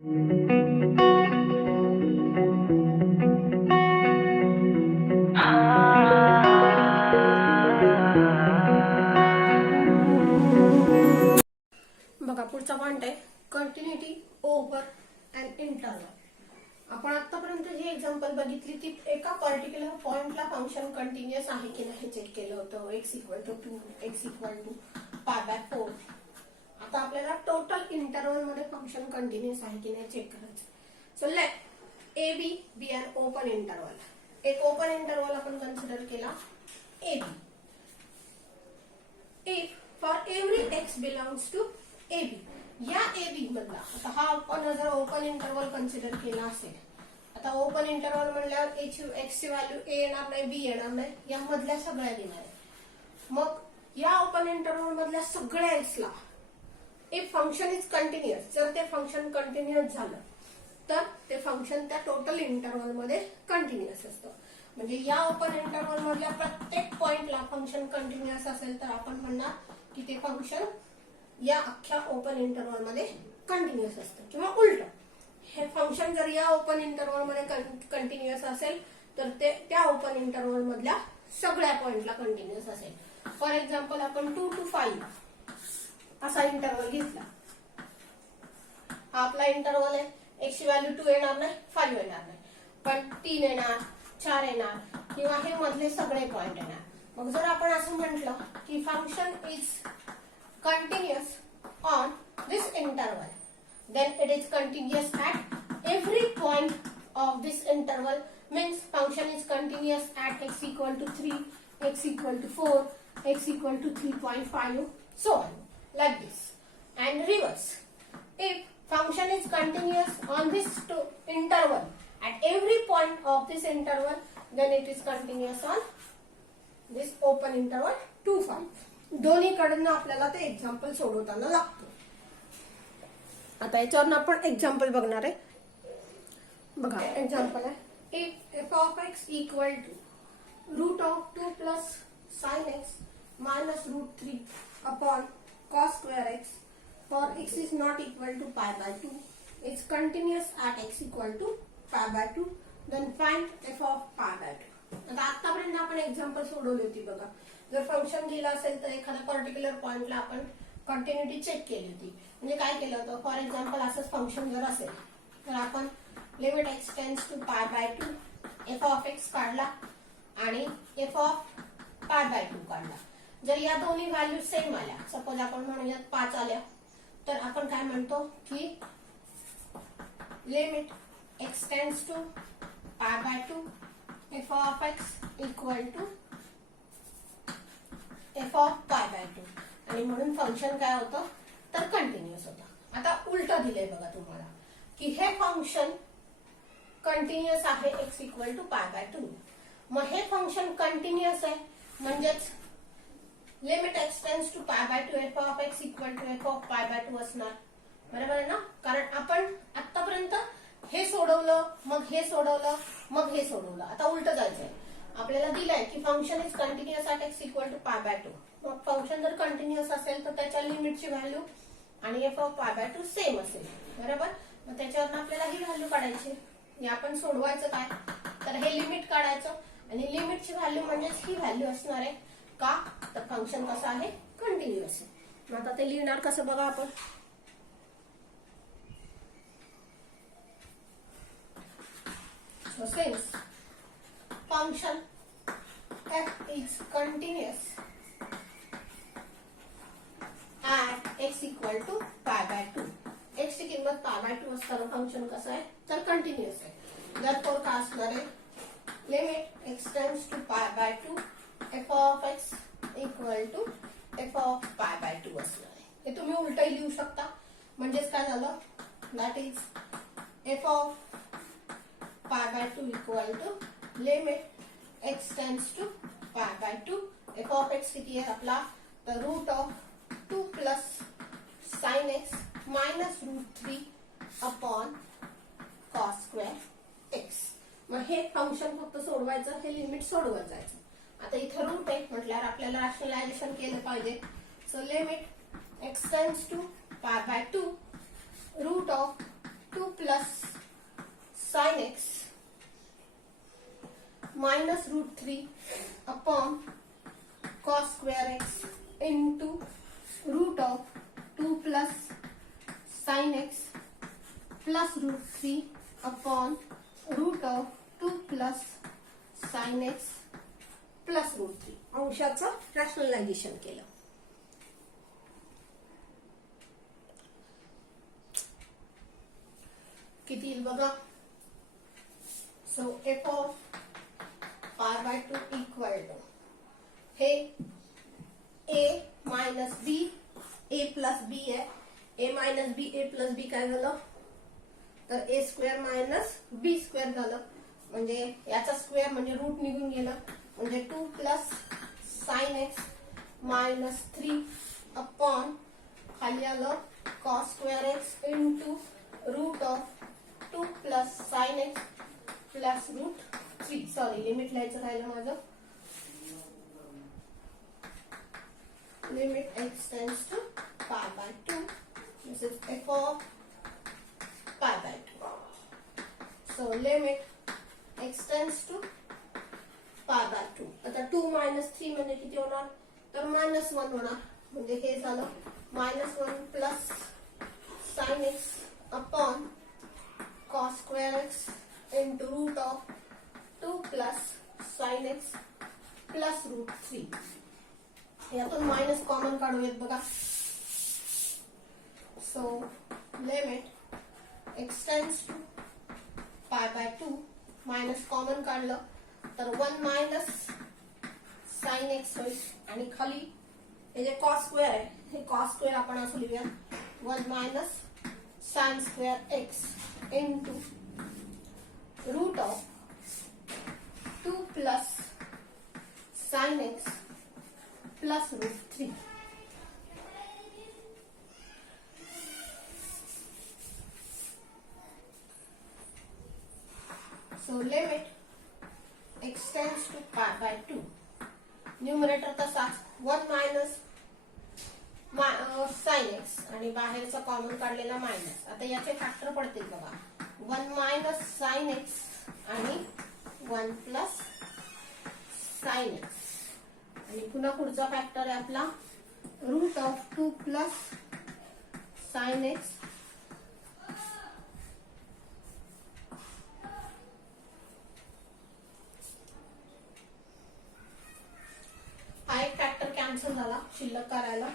बघा पुढचा पॉइंट आहे कंटिन्युटी ओव्हर अँड इंटरवल. आपण आतापर्यंत जी एक्झाम्पल बघितली ती एका पर्टिक्युलर पॉइंटला फंक्शन कंटिन्युअस आहे की नाही चेक केलं होतं. x = 2, x = π/4. आता आपल्याला टोटल इंटरवल मध्ये फंक्शन कंटिन्युअस आहे की नाही चेक करायचं. So let a b an open interval. एक ओपन इंटरवल आपण कन्सिडर केला a b. If for every x belongs to a b, या ए बी मधला, आता हा आपण जर ओपन इंटरवल कन्सिडर केला असेल, आता ओपन इंटरवल म्हणल्यावर एक्स ची व्हॅल्यू ए येणार नाही, बी येणार नाही, या मधल्या सगळ्या येणार आहे. मग या ओपन इंटरवल मधल्या सगळ्या एक्सला इफ फंक्शन इज कंटिन्युअस, जर ते फंक्शन कंटिन्युअस झालं तर ते फंक्शन त्या टोटल इंटरवल मध्ये कंटिन्युअस असतं. म्हणजे या ओपन इंटरवल मधल्या प्रत्येक पॉइंटला फंक्शन कंटिन्युअस असेल तर आपण म्हणणार की ते फंक्शन या अख्ख्या ओपन इंटरवल मध्ये कंटिन्युअस असतं. किंवा उलट, हे फंक्शन जर या ओपन इंटरवल मध्ये कंटिन्युअस असेल तर ते त्या ओपन इंटरवल मधल्या सगळ्या पॉइंटला कंटिन्युअस असेल. फॉर एक्झाम्पल आपण 2 to 5 असा इंटरवल घेतला. हा आपला इंटरवल आहे. एक्स ची व्हॅल्यू 2 येणार नाही, 5 येणार नाही, पण 3 येणार, 4 येणार किंवा हे मधले सगळे पॉइंट येणार. मग जर आपण असं म्हटलं की function is continuous on this interval, then it is continuous at every point of this interval. Means function is continuous at x = 3, x = 4, x = 3.5, so on, like this. And reverse, if function is continuous on this interval at every point of this interval, then it is continuous on this open interval 2, 5. दोन्हीकडनं आपल्याला ते example सोडवताना लागतो. आता याच्यावर आपण example बघणार आहे. बघा एक्झाम्पल आहे if f(x) = √2 + sin x - √3 upon cos²x for x is not equal to π/2, it's continuous at x = π/2, then find f of π/2. आता आतापर्यंत आपण एक्झाम्पल सोडवली होती. बघा जर फंक्शन दिलं असेल तर एखाद्या पर्टिक्युलर पॉइंटला आपण कंटिन्युटी चेक केली होती. म्हणजे काय केलं होतं, फॉर एक्झाम्पल असंच फंक्शन जर असेल तर आपण limit x tends to π/2 f of x काढला आणि f ऑफ π/2 काढला. जर या दोन्ही व्हॅल्यू सेम आल्या, सपोज आपण म्हणूयात 5 आल्या, तर आपण काय म्हणतो की limit x tends to π/2 f of x = f of π/2 आणि म्हणून फंक्शन काय होतं तर कंटिन्युअस होतं. आता उलट दिलंय बघा तुम्हाला की हे फंक्शन कंटिन्युअस आहे x = π/2. मग हे फंक्शन कंटिन्युअस आहे म्हणजेच limit x tends to π/2 f of x = f of π/2 असणार. बरोबर आहे ना, कारण आपण आतापर्यंत हे सोडवलं, मग हे सोडवलं, मग हे सोडवलं. आता उलट जायचंय. आपल्याला दिलंय की function is continuous at x = π/2. मग फंक्शन जर कंटिन्युअस असेल तर त्याच्या लिमिटची व्हॅल्यू आणि f ऑफ π/2 सेम असेल. बरोबर, मग त्याच्यावर आपल्याला ही व्हॅल्यू काढायची. हे आपण सोडवायचं काय तर हे लिमिट काढायचं आणि लिमिटची व्हॅल्यू म्हणजेच ही व्हॅल्यू असणार आहे. का तर फंक्शन कसं आहे कंटिन्युअस आहे. मग आता ते लिहिणार कसं बघा आपण. So since function f is continuous at x = π/2, x ची किंमत π/2 असताना फंक्शन कसं आहे तर कंटिन्युअस आहे. therefore काय असणार आहे limit x tends to π/2 f of x = f of π/2 असणार आहे. हे तुम्ही उलटही लिहू शकता. म्हणजेच काय झालं that is f of π/2 = limit x tends to π/2 f of x किती आहे आपला तर √2 + sin x - √3 upon cos²x. मग हे फंक्शन फक्त सोडवायचं, हे लिमिट सोडवत जायचं. आता इथं रूट आहे म्हटल्यावर आपल्याला रॅशनलायझेशन केलं पाहिजे. So limit x tends to π/2 √2 sine x plus √3 upon √2 plus sine x plus √3 अंशाचं रॅशनलायझेशन केलं. किती येईल बघा. So F of π/2 equal to हे a minus B a plus B आहे. a minus B a plus B काय झालं तर a square minus B square झालं. म्हणजे याचा स्क्वेअर म्हणजे रूट निघून गेलं. म्हणजे 2 plus sine x minus 3 upon खाली आलं cos square x into √2 plus sine x plus √3. Sorry limit लिहायचं राहिलं माझं. Limit x tends to π/2. This is f of π/2. So limit x tends to π/2. आता 2 मायनस 3 म्हणजे किती होणार तर -1 होणार. म्हणजे हे झालं -1 plus sine x upon cos square x into √2 plus sine x plus √3. यातून मायनस कॉमन काढूयात बघा. So limit x tends to π/2 minus common काढलं तर 1 मायनस साइन एक्स होईल. आणि खाली हे जे कॉस स्क्वेअर आहे हे कॉस स्क्वेअर आपण असं लिहूया 1 minus sine square x into √2 plus sine x plus √3. So limit x tends to π/2. Numerator तसाच 1 मायनस साइन एक्स आणि बाहेरचा कॉमन काढलेला मायनस. आता याचे फॅक्टर पडतील बघा. 1 मायनस साइन एक्स आणि 1 प्लस साइन एक्स. आणि पुन्हा पुढचा फॅक्टर आहे आपला √2 प्लस साइन एक्स हा एक फॅक्टर कॅन्सल झाला शिल्लक करायला.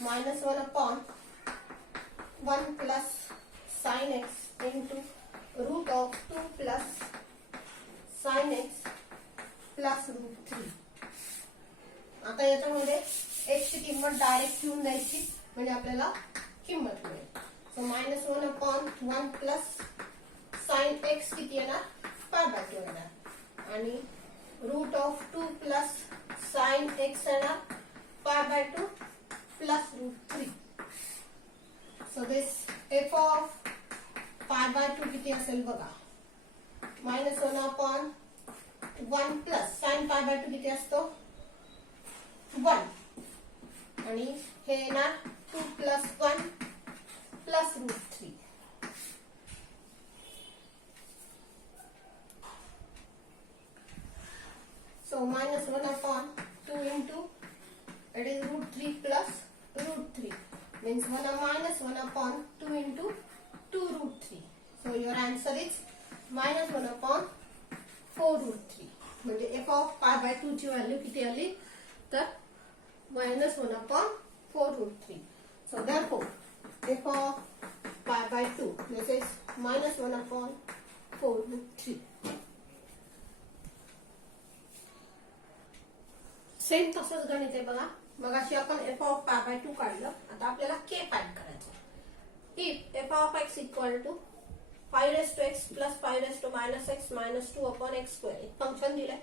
-1 upon 1 plus sine x into √2 plus sine x plus √3. आता याच्यामध्ये x ची किंमत डायरेक्ट ठेवून द्यायची म्हणजे आपल्याला किंमत मिळेल. So -1 upon 1 plus sine x किती येणार π/2 येणार. आणि √2 प्लस साइन एक्स येणार π/2 plus √3. So this f of π/2 किती असेल बघा. -1 अपॉन 1 प्लस साइन π/2 किती असतो 1. आणि हे येणार 2 plus 1 plus √3. So -1 upon 2 into it is √3 plus √3 means -1 upon 2 into 2 √3. So your answer is -1 upon 4 √3. म्हणजे f of π/2 ची व्हॅल्यू किती आली तर -1 upon 4 √3. So therefore f of π/2 this is -1 upon 4 √3. Same तसंच गणित आहे बघा. मगाशी आपण f of π/2 काढलं. आता आपल्याला k फाइंड करायचं. if f of x equal to 5x plus 5 x minus 2 upon x square एक फंक्शन दिलंय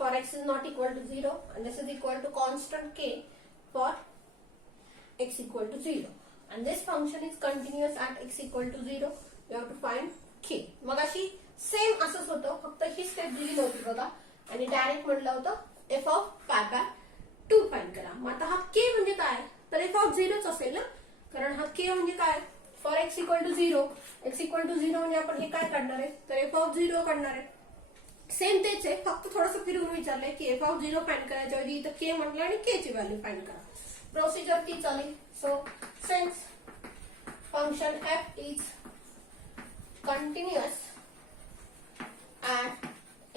for x is not equal to 0 and this is equal to constant k for x equal to 0 and this function is continuous at x equal to 0. You have to find k. मगाशी same असंच होतं फक्त ही step दिली नव्हती बघा आणि direct म्हटलं होतं f of π/2 फाइंड करा. मग आता हा k म्हणजे काय तर f of 0च असेल ना कारण हा k म्हणजे काय for x equal to 0. x equal to 0 म्हणजे आपण हे काय काढणार आहे तर f of 0 काढणार आहे. सेम तेच आहे फक्त थोडंसं फिरवून विचारलंय की f of 0 फाइंड करायच्या ऐवजी इथं k म्हटलं आणि k ची व्हॅल्यू फाइंड करा. प्रोसिजर तीच आली. So since function f is continuous at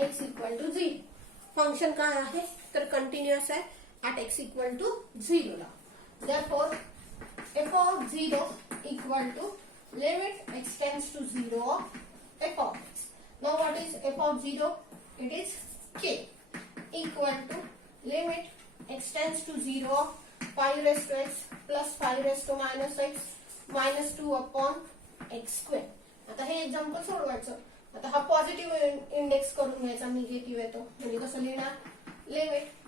x equal to 0. Function काय आहे तर कंटिन्युअस आहे ऍट x इक्वल टू 0 ला. therefore f of 0 equal to limit x tends to 0 of f of x. Now what is f of 0? It is k equal to limit x tends to 0 of 5 raised to x plus 5 raised to minus x minus 2 upon x square. आता हे example सोडवायचं. आता हा positive index करून घ्यायचा, negative येतो म्हणजे कसं लिहिणार limit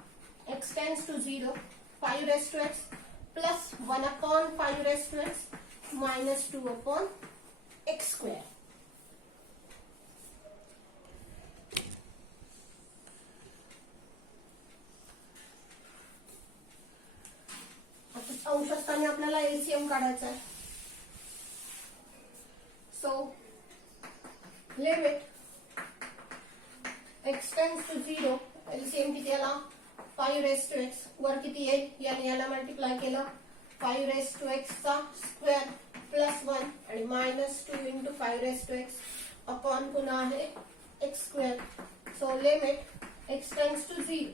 x tends to 0 5 raised to x plus 1 upon 5 raised to x minus 2 upon x square. आता अंशस्थानी आपल्याला एलसीएम काढायचा आहे. So limit x tends to 0 LCM किती आला 5 raised to x वर किती येईल याने याला मल्टिप्लाय केलं 5 raised to x चा स्क्वेअर प्लस 1 आणि minus 2 into 5 raised to x upon पुन्हा आहे x square. So limit x tends to 0.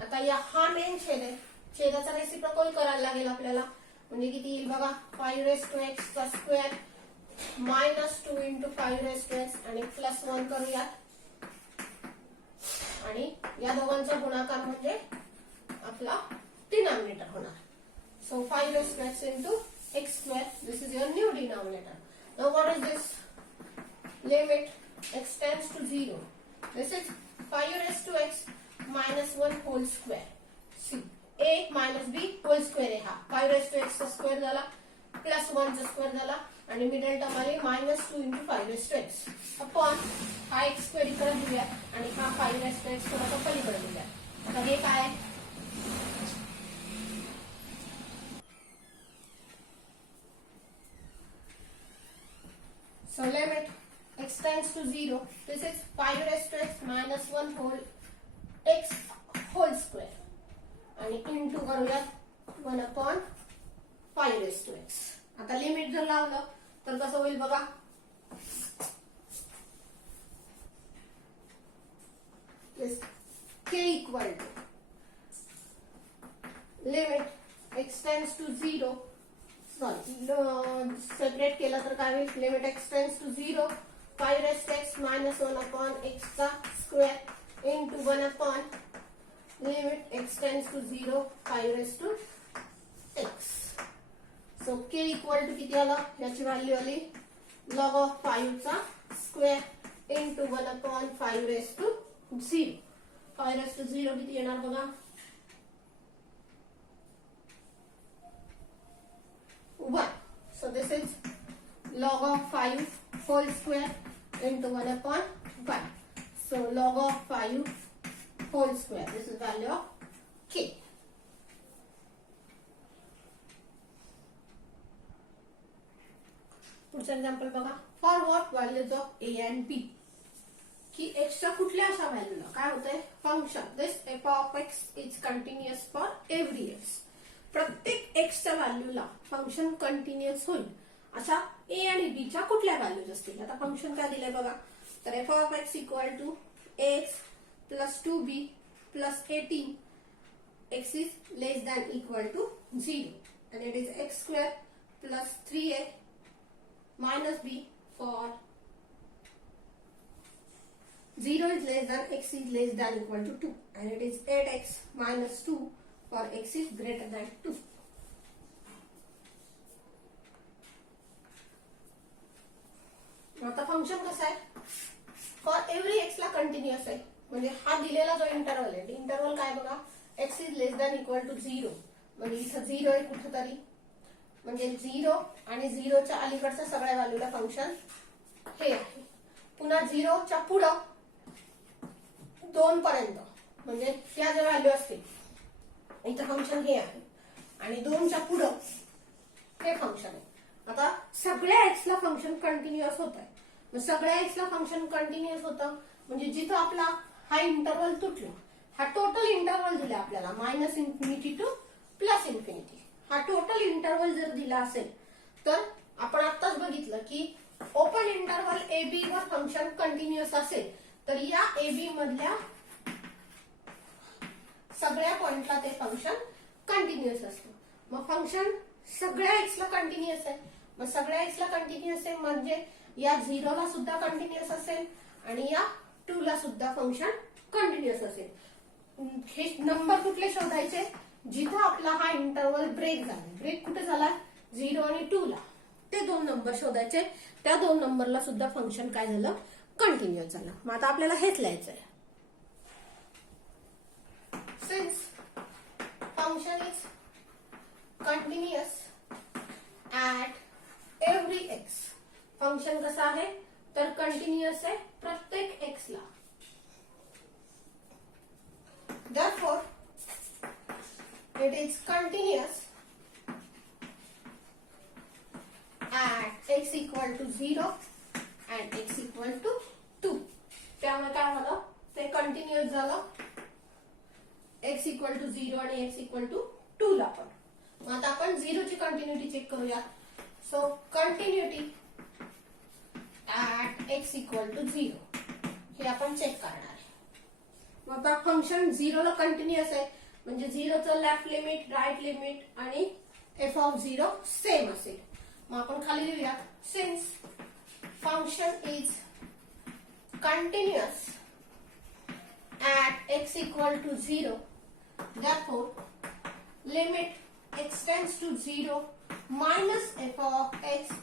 आता या हा मेन छेद आहे, छेदाचा रेसिप्रोकल करायला लागेल आपल्याला म्हणजे किती येईल बघा 5 raised to x चा square minus 2 into 5 raised to x आणि प्लस 1 करूयात आणि या दोघांचा गुणाकार म्हणजे आपला डिनॉमिनेटर होणार. So 5 raised to x into x square. This is your new denominator. Now what is this? Limit x tends to 0. This is 5 raised to x minus 1 whole square. See, a minus b whole square आहे हा. 5 raised to x चा square झाला plus 1 चा square झाला आणि middle term आली minus 2 into 5 raised to x upon हा x square इकडे दिल्या आणि हा 5 raised to x थोडासा पलीकडे दिल्या. आता हे काय so limit x tends to 0. This is 5 raised to x minus 1 whole x whole square आणि इंटू करूयात 1 upon 5 raised to x. आता लिमिट जर लावलं तर कसं होईल बघा k equal to limit x tends to 0. Sorry separate केलं तर काय होईल limit x tends to 0 5 raised to x minus 1 upon x चा स्क्वेअर into 1 upon limit x tends to 0 5 raised to x. So k equal to किती आला याची value आली log of 5 चा स्क्वेअर into 1 upon 5 raised to 0. 5 raised to 0 किती येणार बघा 1. So this is log of 5 whole square into 1 upon 1. So log of 5 whole square. This is value of k. पुढचं एक्झाम्पल बघा for what values of a and b. की x च्या कुठल्या अशा व्हॅल्यूला काय होतंय function this f of x is continuous for every x. प्रत्येक x च्या व्हॅल्यूला फंक्शन कंटिन्युअस होईल अशा a आणि b च्या कुठल्या व्हॅल्यूज असतील. आता फंक्शन काय दिलंय बघा तर f of x equal to ax plus 2b plus 18 x is less than equal to 0 and it is x square plus 3a minus b for 0 is less than x is less than equal to 2 and it is 8x minus 2 for x is greater than 2. आता function कसं आहे for every x ला continuous आहे म्हणजे हा दिलेला जो interval आहे इंटरवल काय बघा x is less than equal to 0 म्हणजे इथं 0 आहे कुठेतरी म्हणजे 0 आणि 0 च्या अलीकडच्या सगळ्या व्हॅल्यूला फंक्शन हे आहे. पुन्हा 0 च्या पुढं 2 पर्यंत म्हणजे त्या ज्या व्हॅल्यू असतील इथं फंक्शन हे आहे आणि 2 च्या पुढं हे फंक्शन आहे. आता सगळ्या एक्स ला फंक्शन कंटिन्युअस होत आहे मग सगळ्या एक्स ला फंक्शन कंटिन्युअस होतं म्हणजे जिथं आपला हा इंटरवल तुटला हा टोटल इंटरवल दिला आपल्याला minus infinity two plus infinity. हा टोटल इंटरवल जर दिला असेल तर आपण आता ओपन इंटरव्हल ए बी वर फंक्शन कंटिन्युअस असेल तर या ए बी मधल्या सगळ्या पॉइंटला ते फंक्शन कंटिन्युअस असतं. मग फंक्शन सगळ्या एक्सला कंटिन्युअस आहे. मग सगळ्या एक्सला कंटिन्युअस आहे म्हणजे या 0 ला सुद्धा कंटिन्युअस असेल आणि या 2 ला सुद्धा फंक्शन कंटिन्युअस असेल. हे नंबर कुठले शोधायचे जिथं आपला हा इंटरव्हल ब्रेक झाला. ब्रेक कुठे झाला 0 आणि 2 ला. ते 2 नंबर शोधायचे. त्या 2 नंबरला सुद्धा फंक्शन काय झालं कंटिन्युअस झालं. मग आता आपल्याला हेच लिहायचंय. Since function is continuous at every x. Function कसं आहे तर कंटिन्युअस आहे प्रत्येक x ला. Therefore, it is continuous at x equal to 0 and x equal to 2. त्यामुळे काय झालं ते कंटिन्युअस झालं x इक्वल टू 0 आणि x इक्वल टू 2 ला पण. मग आता आपण 0 ची कंटिन्युटी चेक करूया. So continuity at x equal to 0 हे आपण चेक करणार आहे. मग आता फंक्शन 0 ला कंटिन्युअस आहे म्हणजे 0 चं लेफ्ट लिमिट राईट लिमिट आणि f ऑफ 0 सेम असेल. मग आपण खाली लिहूया since function is continuous at x equal to 0, therefore limit x tends to 0 minus f of x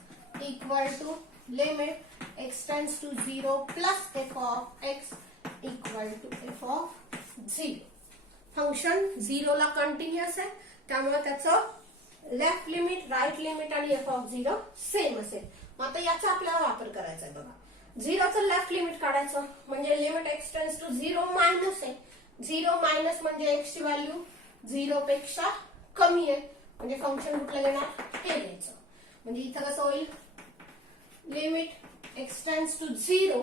equal to limit x tends to 0 plus f of x equal to f of 0. Function 0 ला continuous आहे त्यामुळे त्याचं left limit right limit आणि f of 0 same असेल. मग आता याचा आपल्याला वापर करायचा आहे बघा. 0चं लेफ्ट लिमिट काढायचं म्हणजे limit x tends to 0 minus आहे. 0 मायनस म्हणजे x ची व्हॅल्यू 0 पेक्षा कमी आहे म्हणजे फंक्शन कुठलं घेणार हे घ्यायचं. म्हणजे इथं कसं होईल लिमिट x टेंड्स टू 0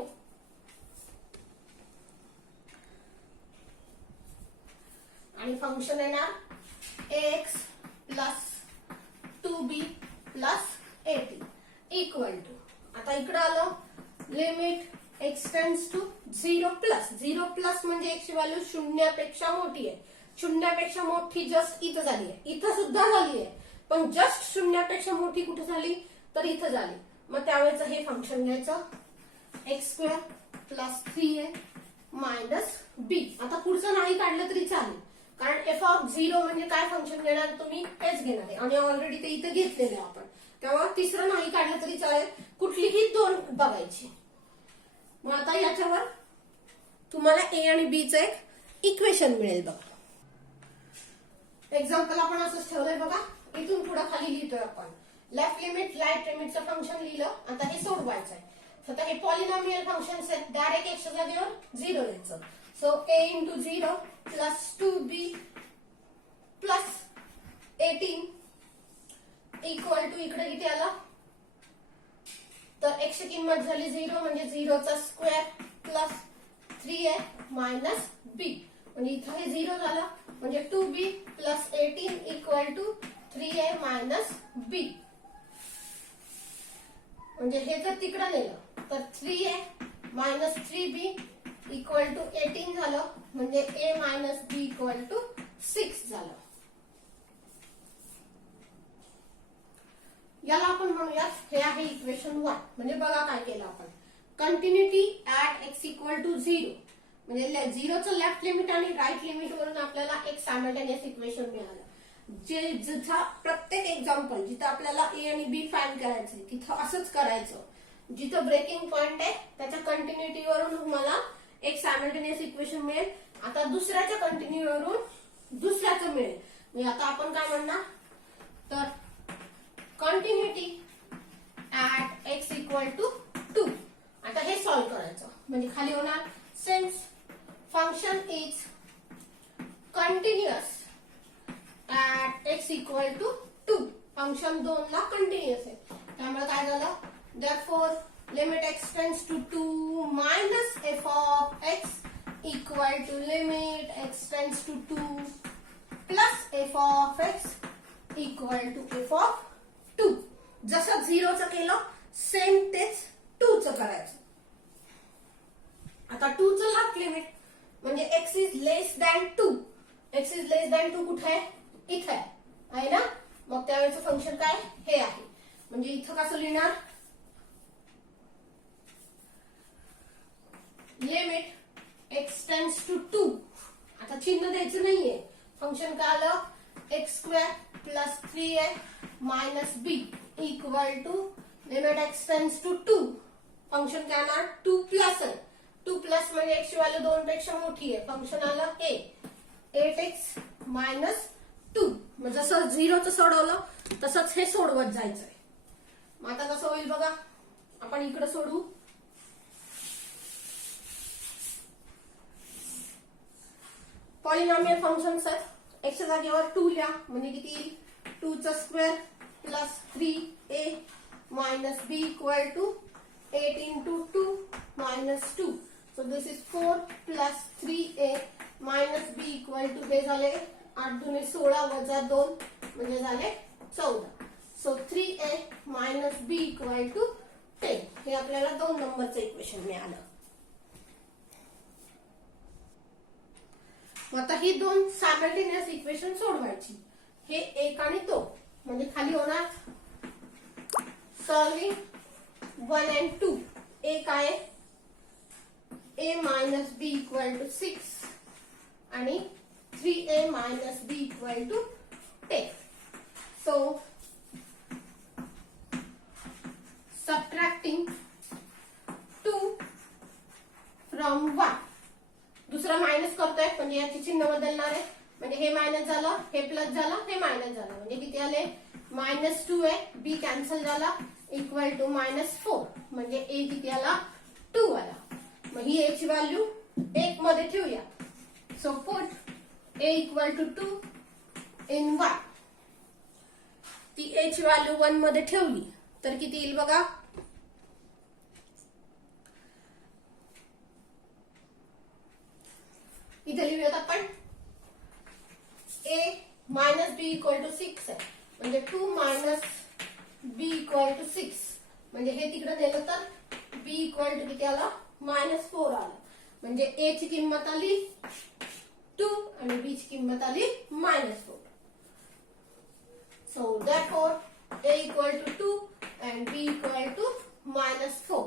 आणि फंक्शन येणार ax plus 2b plus 80 equal to. आता इकडे आलं limit x tends to 0 plus. 0 plus म्हणजे x ची व्हॅल्यू शून्यापेक्षा मोठी आहे. शून्यापेक्षा मोठी जस्ट इथं झाली आहे. इथं सुद्धा झाली आहे पण जस्ट शून्यापेक्षा मोठी कुठे झाली तर इथं झाली. मग त्यावेळेच हे फंक्शन घ्यायचं x square plus 3a minus B. आता पुढचं नाही काढलं तरी चालेल कारण f ऑफ 0 म्हणजे काय फंक्शन घेणार तुम्ही हेच घेणार आहे आणि ऑलरेडी ते इथं घेतलेलं आहे आपण. तेव्हा तिसरं नाही काढलं तरी चालेल कुठलीही 2 बघायची. मग आता याच्यावर तुम्हाला ए आणि बी चं एक इक्वेशन मिळेल बघा. एक्झाम्पल आपण असंच ठेवलंय बघा. इथून पुढे खाली लिहितोय आपण लेफ्ट लिमिट राईट लिमिटचं फंक्शन लिहिलं. आता हे सोडवायचं आहे. आता हे पॉलिनॉमियल फंक्शन्स आहेत डायरेक्ट एक्सच्या जागेवर 0 लिहायचं. So a into 0 plus 2b plus 18 equal to इकडे किती आला तर x ची किंमत झाली 0 म्हणजे 0 चा square plus 3a minus b म्हणजे इथं हे 0 झालं म्हणजे 2b plus 18 equal to 3a minus b. म्हणजे हे जर तिकडे नेलं तर 3a minus 3b equal to 18 झालं म्हणजे a minus b equal to 6 झालं. याला आपण म्हणूयात हे आहे इक्वेशन 1. म्हणजे बघा काय केलं आपण continuity at x equal to 0 म्हणजे 0चं लेफ्ट लिमिट आणि राईट लिमिट वरून आपल्याला एक सायमल्टेनियस इक्वेशन मिळालं. जे जिथं प्रत्येक एक्झाम्पल जिथं आपल्याला ए आणि बी फाइंड करायचंय तिथं असंच करायचं. जिथं ब्रेकिंग पॉइंट आहे त्याच्या कंटिन्युटी वरून मला एक सायमल्टेनियस इक्वेशन मिळेल. आता दुसऱ्याच्या कंटिन्यू वरून दुसऱ्याचं मिळेल. म्हणजे आता आपण काय म्हणणार तर continuity at x equal to 2. आता हे सॉल्व्ह करायचं म्हणजे खाली होणार since function is continuous at x equal to 2. Function 2 ला कंटिन्युअस आहे त्यामुळे काय झालं therefore limit x tends to 2 minus f of x equal to limit x tends to 2 plus f of x equal to f of 2. जसं 0चं केलं same तेच 2 चं करायचं. आता 2 चं लेफ्ट लिमिट म्हणजे x is less than 2. x is less than 2 कुठे आहे? इथे आहे ना. मग त्यावेळेचं फंक्शन काय हे आहे. म्हणजे इथं कसं लिहिणार? Limit x tends to 2. आता चिन्ह द्यायचं नाहीये. फंक्शन काय आलं? x² plus 3a minus b equal to limit x tends to 2. Function काय येणार? 2 प्लस आहे. 2 प्लस म्हणजे x ची व्हॅल्यू 2 पेक्षा मोठी आहे. फंक्शन आलं a 8x मायनस 2. मग जसं 0चं सोडवलं तसंच हे सोडवत जायचंय. मग आता कसं होईल बघा. आपण इकडे सोडवू. पॉलिनॉमियल फंक्शन्स आहेत. x च्या जागेवर 2 लिहा म्हणजे किती येईल? 2 चा square plus 3a minus b equal to 8 into 2 minus 2. So this is 4 plus 3a minus b equal to हे झाले 8 दुने 16 वजा 2 म्हणजे झाले 14. So 3a minus b equal to 10. हे आपल्याला 2 नंबरचं इक्वेशन मिळालं. आता ही 2 सायमल्टेनियस इक्वेशन सोडवायची. हे एक आणि तो म्हणजे खाली होणार सॉल्विंग 1 and 2. a काय? a minus b equal to 6 आणि 3a minus b equal to 10. So subtracting 2 from 1. दुसरा मायनस करतोय म्हणजे याची चिन्ह बदलणार आहे. म्हणजे हे मायनस झालं, हे प्लस झालं, हे मायनस झालं म्हणजे किती आले? -2 आहे. b कॅन्सल झाला इक्वल टू -4 म्हणजे a किती आला? 2 आला. मग ही a ची व्हॅल्यू 1 मध्ये ठेवूया. So put a equal to 2 in 1. ती a ची व्हॅल्यू 1 मध्ये ठेवली तर किती येईल बघा. इथे लिहूयात आपण a minus b equal to 6 आहे म्हणजे 2 मायनस b इक्वल टू 6 म्हणजे हे तिकडे नेलं तर b इक्वल टू किती आला? -4 आला. म्हणजे a ची किंमत आली 2 आणि b ची किंमत आली -4. So therefore a equal to 2 and b equal to -4.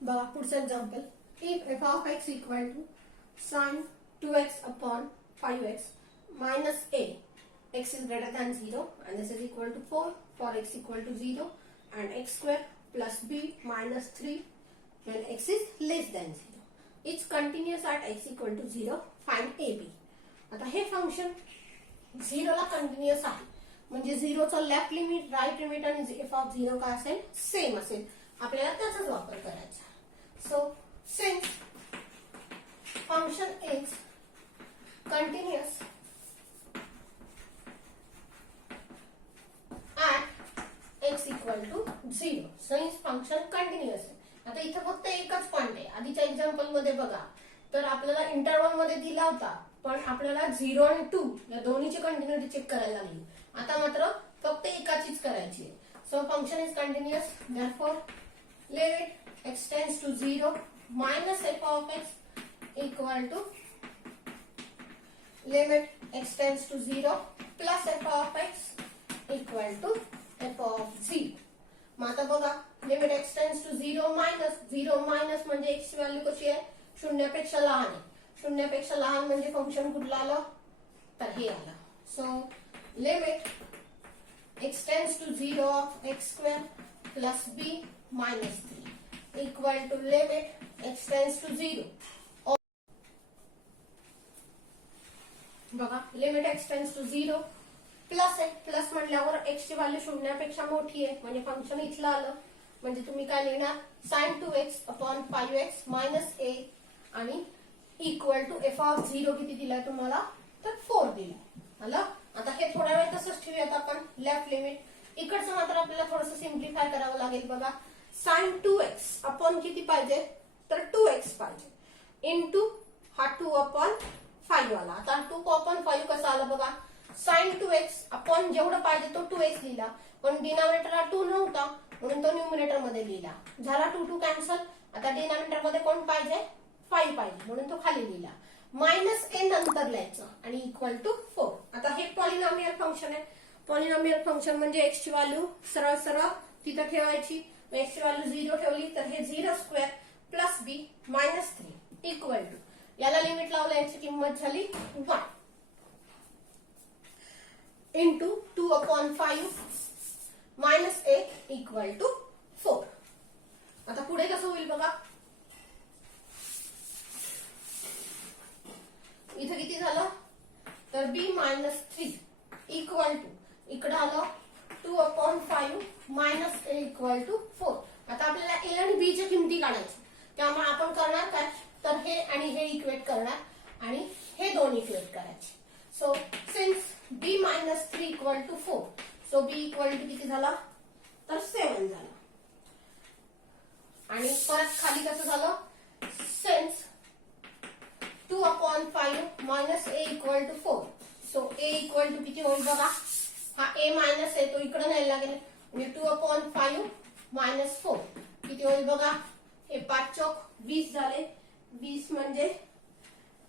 बघा पुढचं example. If f of x equal to sin 2x upon 5x minus a, x is greater than 0 and this is equal to 4 for x equal to 0 and x square plus b minus 3 when x is less than 0. It's continuous at x equal to 0. Find ab. आता हे function 0 ला continuous आहे म्हणजे 0 चा left limit, right limit आणि f of 0 काय असेल? Same असेल. आपल्याला त्याचाच वापर करायचा. So since function is continuous at x equal to 0, since function continuous आहे. आता इथे फक्त एकच पॉइंट आहे. आधीच्या एक्झाम्पल मध्ये बघा तर आपल्याला इंटरवल मध्ये दिला होता पण आपल्याला 0 आणि 2 या दोन्हीची कंटिन्युटी चेक करायला लागली. आता मात्र फक्त एकाचीच करायची आहे. So function is continuous. therefore limit x tends to 0 minus f of x equal to limit x tends to 0 plus f of x equal to f of 0. मग आता बघा limit x tends to 0 minus म्हणजे x ची value कशी आहे? 0 पेक्षा लहान आहे. 0 पेक्षा लहान म्हणजे फंक्शन कुठलं आलं? तर हे आलं. So limit x tends to 0 of x square plus b minus 3 equal to limit x tends to 0. बघा limit x tends to 0 plus आहे. प्लस म्हटल्यावर x ची व्हॅल्यू 0 पेक्षा मोठी आहे म्हणजे फंक्शन इथलं आलं. म्हणजे तुम्ही काय लिहिणार? sin 2x upon 5x minus a आणि इक्वल टू f of 0 किती दिलाय तुम्हाला? तर 4 दिलाय. आलं. आता हे थोड्या वेळ तसंच ठेवूयात आपण. लेफ्ट लिमिट इकडचं मात्र आपल्याला थोडंसं सिम्प्लिफाय करावं लागेल. बघा sin 2x अपॉन किती पाहिजे? तर 2x पाहिजे इंटू हा 2 अपॉन 5 आला. आता 2 अपॉन 5 कसा आला बघा. साइन 2x अपॉन जेवढं पाहिजे तो 2x लिहिला, पण डिनॉमिनेटरला 2 नव्हता म्हणून तो न्यूमरेटर मध्ये लिहिला. झाला 2 2 कॅन्सल. आता डिनॉमिनेटर मध्ये कोण पाहिजे? 5 पाहिजे म्हणून तो खाली लिहिला. मायनस ए नंतर लिहायचं आणि इक्वल टू 4. आता हे पॉलिनॉमियल फंक्शन आहे. पॉलिनॉमियल फंक्शन म्हणजे एक्स ची व्हॅल्यू सरळ सरळ तिथं ठेवायची. एक्स ची व्हॅल्यू 0 ठेवली तर हे 0 square plus b minus 3 equal to, याला लिमिट लावलं याची किंमत झाली 1 into 2/5 minus a equal to 4. आता पुढे कसं होईल बघा. इथं किती झालं तर बी मायनस 3 इक्वल टू, इकडे आलं 2/5 मायनस ए इक्वल टू 4. आता आपल्याला ए आणि बी च्या किमती काढायच्या, त्यामुळे आपण करणार काय तर हे आणि हे इक्वेट करणार आणि हे दोन इक्वेट करायचे. So since b minus 3 equal to 4, so b equal to किती झाला तर 7 झाला. आणि परत खाली कसं झालं, since 2/5 minus a equal to 4, so a equal to किती होईल बघा. हा ए मायनस आहे तो इकडे न्यायला लागेल म्हणजे 2/5 मायनस 4 किती होईल बघा. हे 5 चौक 20 झाले. 20 म्हणजे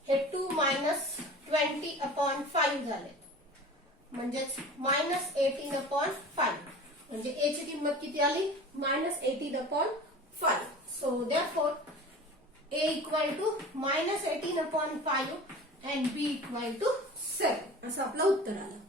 हे 2 मायनस 20/5 झाले म्हणजेच मायनस 18/5 म्हणजे ए ची किंमत किती आली minus 18/5. So therefore a equal to minus 18/5 and b equal to 7 असं आपलं उत्तर आलं.